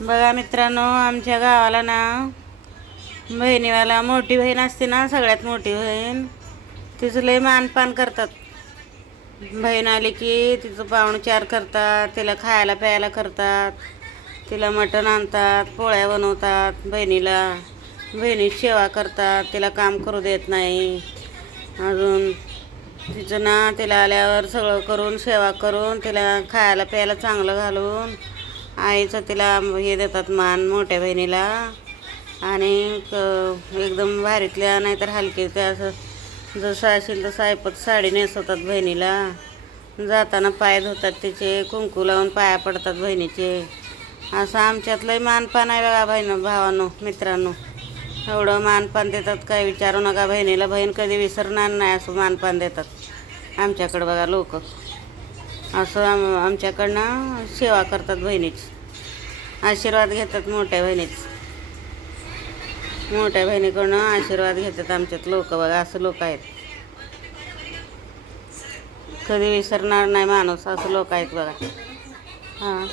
बघा मित्रांनो, आमच्या गावाला ना बहिणीवाला मोठी बहीण असते ना, सगळ्यात मोठी बहीण, तिचं लय मानपान करतात. बहीण आली की तिचं पाहुणचार करतात, तिला खायला प्यायला करतात, तिला मटण आणतात, पोळ्या बनवतात, बहिणीची सेवा करतात, तिला काम करू देत नाही. अजून तिचं ना तिला आल्यावर सगळं करून सेवा करून तिला खायला प्यायला चांगलं घालून आईचं तिला हे देतात मान मोठ्या बहिणीला. आणि एकदम भारीतल्या नाहीतर हलकीच्या असं जसं असेल तसं ऐपत साडी नेसवतात बहिणीला. जाताना पाय धुतात, तिचे कुंकू लावून पाया पडतात बहिणीचे. असं आमच्यात लय मानपान आहे बघा भावांनो मित्रांनो. एवढं मानपान देतात काय विचारू नका. बहिणीला बहीण कधी विसरणार नाही असं मानपान देतात आमच्याकडं बघा लोक. असं आमच्याकडनं सेवा करतात बहिणीची, आशीर्वाद घेतात मोठ्या बहिणीकडनं आशीर्वाद घेतात आमच्यात लोक बघा. असं लोक आहेत, कधी विसरणार नाही माणूस, असं लोक आहेत बघा. हां